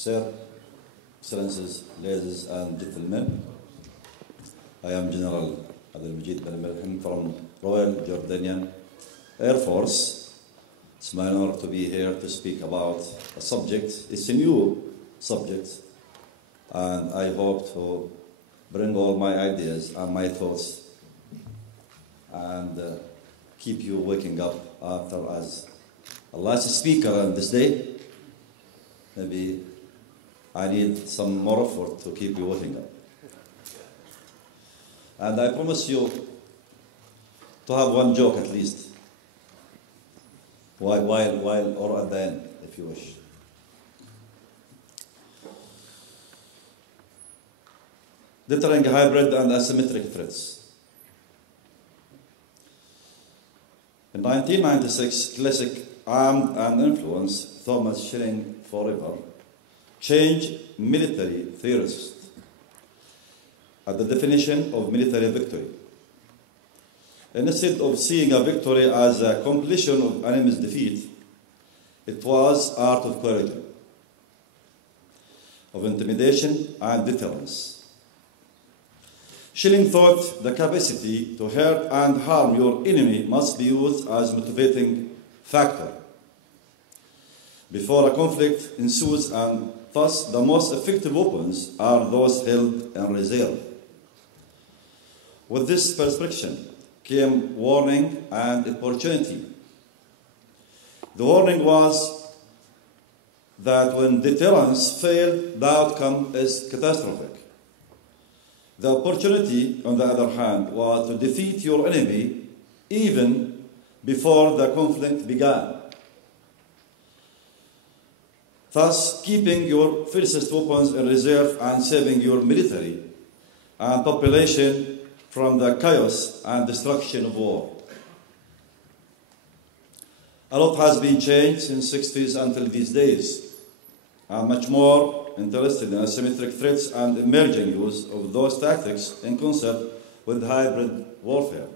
Sir, Excellencies, ladies and gentlemen, I am General Abdel Majid Bani Melhem from Royal Jordanian Air Force. It's my honor to be here to speak about a subject. It's a new subject, and I hope to bring all my ideas and my thoughts and keep you waking up after as a last speaker on this day. Maybe I need some more effort to keep you waking up. And I promise you to have one joke at least, while or at the end, if you wish. Deterring hybrid and asymmetric threats. In 1996, classic Armed and Influence, Thomas Schelling forever, changed military theorists at the definition of military victory. Instead of seeing a victory as a completion of enemy's defeat, it was art of courage, of intimidation and deterrence. Schelling thought the capacity to hurt and harm your enemy must be used as motivating factor before a conflict ensues, and thus the most effective weapons are those held in reserve. With this prescription came warning and opportunity. The warning was that when deterrence failed, the outcome is catastrophic. The opportunity, on the other hand, was to defeat your enemy even before the conflict began, thus keeping your fiercest weapons in reserve and saving your military and population from the chaos and destruction of war. A lot has been changed since the 60s until these days. I'm much more interested in asymmetric threats and emerging use of those tactics in concert with hybrid warfare.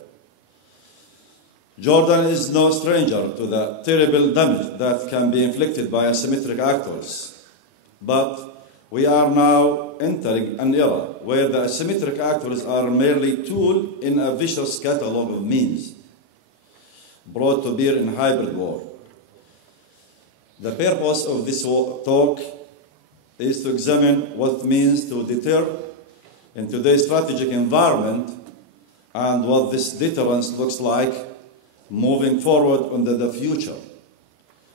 Jordan is no stranger to the terrible damage that can be inflicted by asymmetric actors. But we are now entering an era where the asymmetric actors are merely tools in a vicious catalog of means brought to bear in hybrid war. The purpose of this talk is to examine what it means to deter in today's strategic environment and what this deterrence looks like moving forward into the future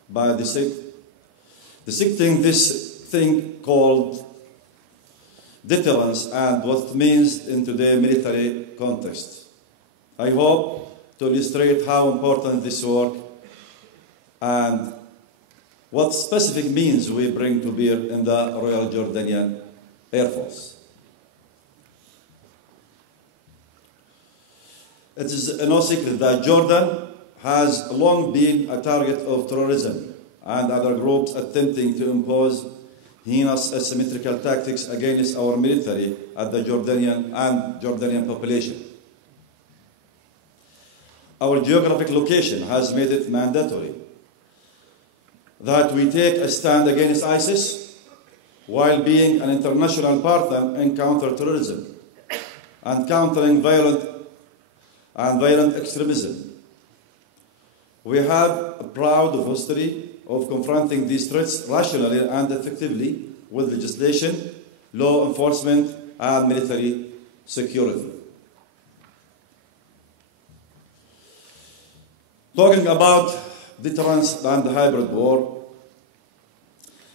by dissecting this thing called deterrence and what it means in today's military context. I hope to illustrate how important this work and what specific means we bring to bear in the Royal Jordanian Air Force. It is no secret that Jordan has long been a target of terrorism and other groups attempting to impose heinous asymmetrical tactics against our military at the Jordanian population. Our geographic location has made it mandatory that we take a stand against ISIS while being an international partner in counter-terrorism and countering violent extremism. We have a proud history of confronting these threats rationally and effectively with legislation, law enforcement, and military security. Talking about deterrence and hybrid war,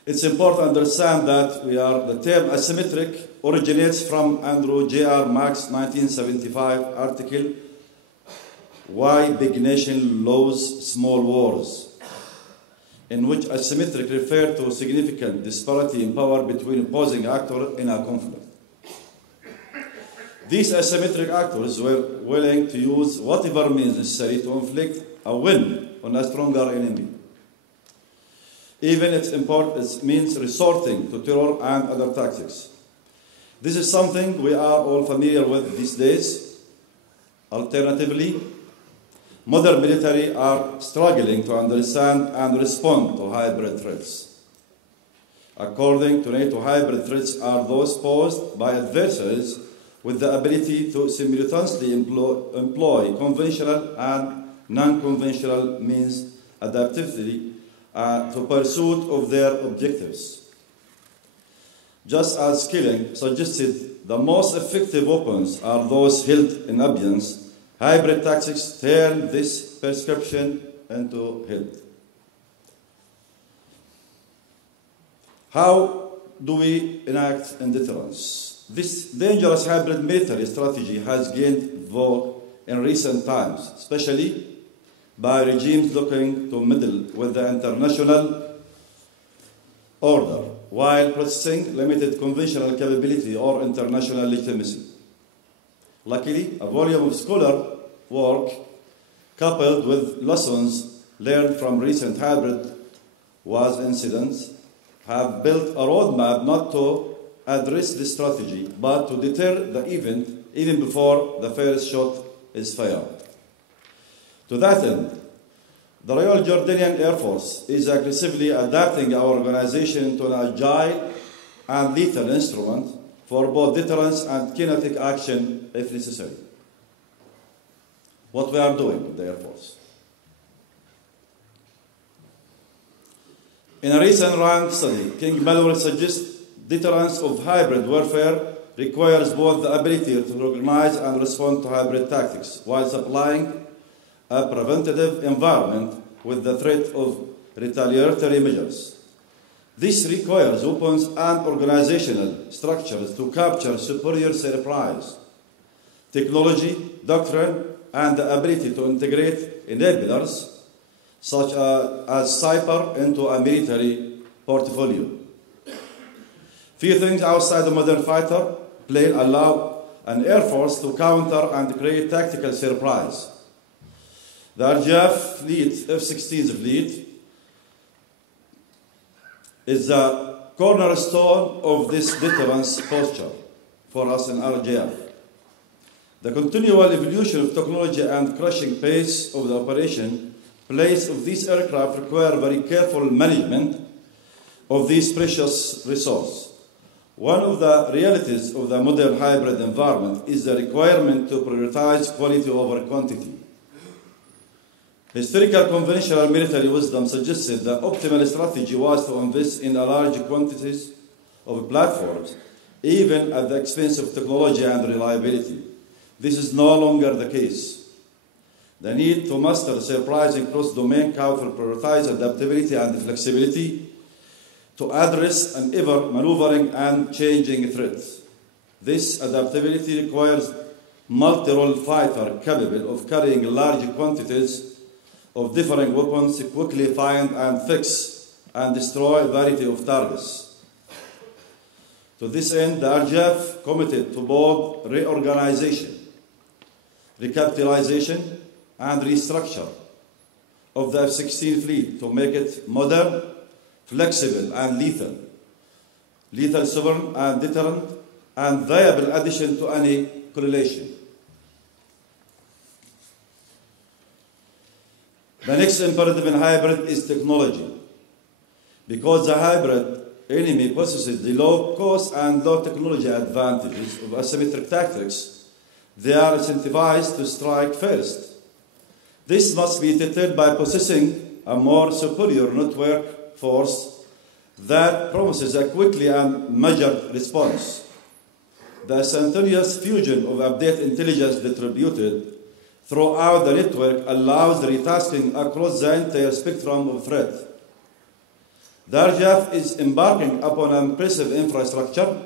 it's important to understand that the term asymmetric originates from Andrew J.R. Mack's 1975 article, Why Big Nation Lose Small Wars, in which asymmetric referred to significant disparity in power between opposing actors in a conflict. These asymmetric actors were willing to use whatever means necessary to inflict a win on a stronger enemy, even if it means resorting to terror and other tactics. This is something we are all familiar with these days. Alternatively, modern military are struggling to understand and respond to hybrid threats. According to NATO, hybrid threats are those posed by adversaries with the ability to simultaneously employ conventional and non-conventional means adaptively to pursuit of their objectives. Just as Skilling suggested, the most effective weapons are those held in abeyance. Hybrid tactics turn this prescription into health. How do we enact deterrence? This dangerous hybrid military strategy has gained vogue in recent times, especially by regimes looking to meddle with the international order while possessing limited conventional capability or international legitimacy. Luckily, a volume of scholar work coupled with lessons learned from recent hybrid war incidents have built a roadmap not to address this strategy, but to deter the event even before the first shot is fired. To that end, the Royal Jordanian Air Force is aggressively adapting our organization into an agile and lethal instrument for both deterrence and kinetic action if necessary. What we are doing with the Air Force. In a recent rank study, King Mallory suggests deterrence of hybrid warfare requires both the ability to recognize and respond to hybrid tactics while supplying a preventative environment with the threat of retaliatory measures. This requires weapons and organizational structures to capture superior surprise, technology, doctrine, and the ability to integrate enablers such as cyber into a military portfolio. Few things outside the modern fighter plane allow an air force to counter and create tactical surprise. The RGF fleet, F-16 fleet, is the cornerstone of this deterrence posture for us in RGF. The continual evolution of technology and crushing pace of the operation place of these aircraft require very careful management of these precious resources. One of the realities of the modern hybrid environment is the requirement to prioritize quality over quantity. Historical conventional military wisdom suggested the optimal strategy was to invest in large quantities of platforms, even at the expense of technology and reliability. This is no longer the case. The need to master surprising cross-domain counter prioritize adaptability and flexibility to address an ever-maneuvering and changing threat. This adaptability requires multi-role fighter capable of carrying large quantities of different weapons to quickly find and fix and destroy a variety of targets. To this end, the RGF committed to both reorganization, recapitalization, and restructure of the F-16 fleet to make it modern, flexible, and lethal, sovereign, and deterrent, and viable addition to any correlation. The next imperative in hybrid is technology. Because the hybrid enemy possesses the low cost and low technology advantages of asymmetric tactics, they are incentivized to strike first. This must be deterred by possessing a more superior network force that promises a quickly and measured response. The instantaneous fusion of update intelligence distributed throughout the network allows retasking across the entire spectrum of threat. The RGF is embarking upon an impressive infrastructure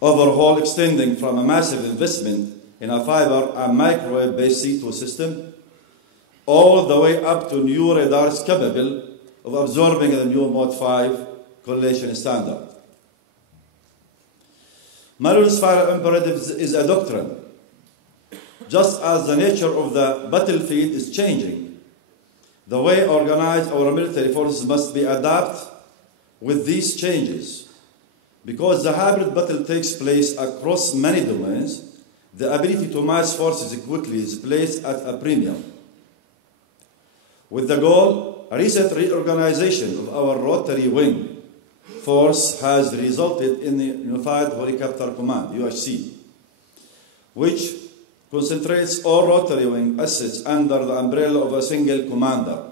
overhaul extending from a massive investment in a fiber and microwave-based C2 system all the way up to new radars capable of absorbing the new Mode 5 correlation standard. Mallory's final imperative is a doctrine. Just as the nature of the battlefield is changing, the way organized our military forces must be adapted with these changes. Because the hybrid battle takes place across many domains, the ability to mass forces quickly is placed at a premium. With the goal, a recent reorganization of our rotary wing force has resulted in the Unified Helicopter Command, UHC, which concentrates all rotary wing assets under the umbrella of a single commander.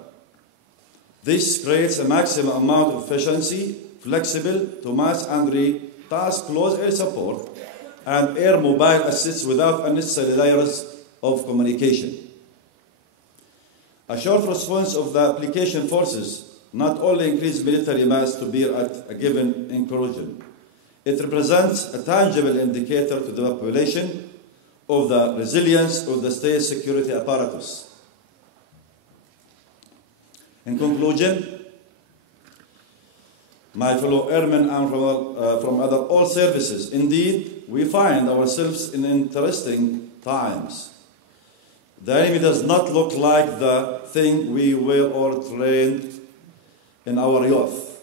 This creates a maximum amount of efficiency, flexible to match and task close air support and air mobile assets without unnecessary layers of communication. A short response of the application forces not only increases military mass to bear at a given incursion, it represents a tangible indicator to the population of the resilience of the state security apparatus. In conclusion, my fellow airmen and from all services, indeed, we find ourselves in interesting times. The enemy does not look like the thing we were all trained in our youth.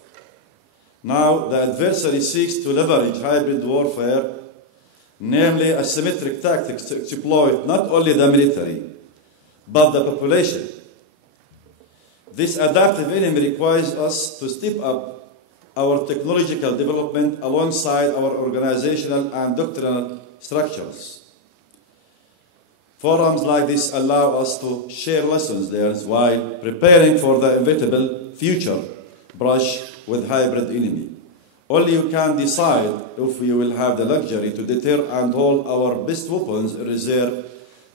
Now, the adversary seeks to leverage hybrid warfare, namely asymmetric tactics, to exploit not only the military, but the population. This adaptive enemy requires us to step up our technological development alongside our organizational and doctrinal structures. Forums like this allow us to share lessons learned while preparing for the inevitable future brush with hybrid enemy. Only you can decide if we will have the luxury to deter and hold our best weapons in reserve,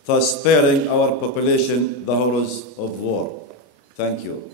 thus sparing our population the horrors of war. Thank you.